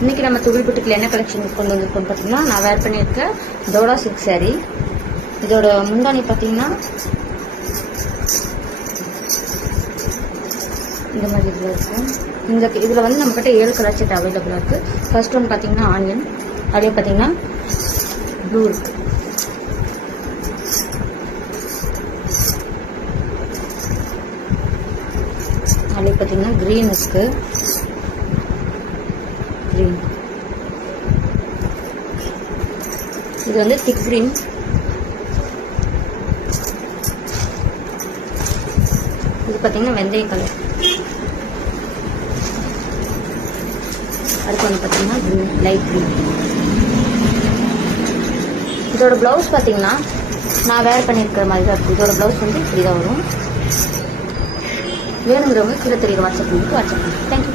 இன்னைக்கு நம்ம துகில் புட்டிக்கில் என்ன கலெக்ஷன் கொண்டு வந்திருக்கோம் பார்த்தீங்கன்னா, நான் வேர் பண்ணியிருக்க டோலா சில்க் சாரீ. இதோட முந்தானி பார்த்தீங்கன்னா இந்த மாதிரி இதில் இருக்கும். இதில் வந்து நம்மக்கிட்ட 7 கலர் செட் அவைலபிளாக இருக்குது. ஃபர்ஸ்ட் ஒன் பார்த்தீங்கன்னா ஆனியன், அதே பார்த்தீங்கன்னா ப்ளூ இருக்குது. அதே பார்த்தீங்கன்னா க்ரீன் இருக்குது. க்ரீன் இது வந்து திக் க்ரீன். இது பார்த்தீங்கன்னா வெந்தய கலர். அடுத்து வந்து பார்த்தீங்கன்னா க்ரீன், லைட் க்ரீன். இதோட ப்ளவுஸ் பார்த்தீங்கன்னா நான் வேர் பண்ணியிருக்கிற மாதிரி தான் இருக்குது. இதோட ப்ளவுஸ் வந்து இப்படி தான் வரும். வேணுங்கிறவங்க கீழே தெரியுற வாட்ஸ்அப் நம்பருக்கு வாட்ஸ்அப் பண்ணுங்க. தேங்க்யூ.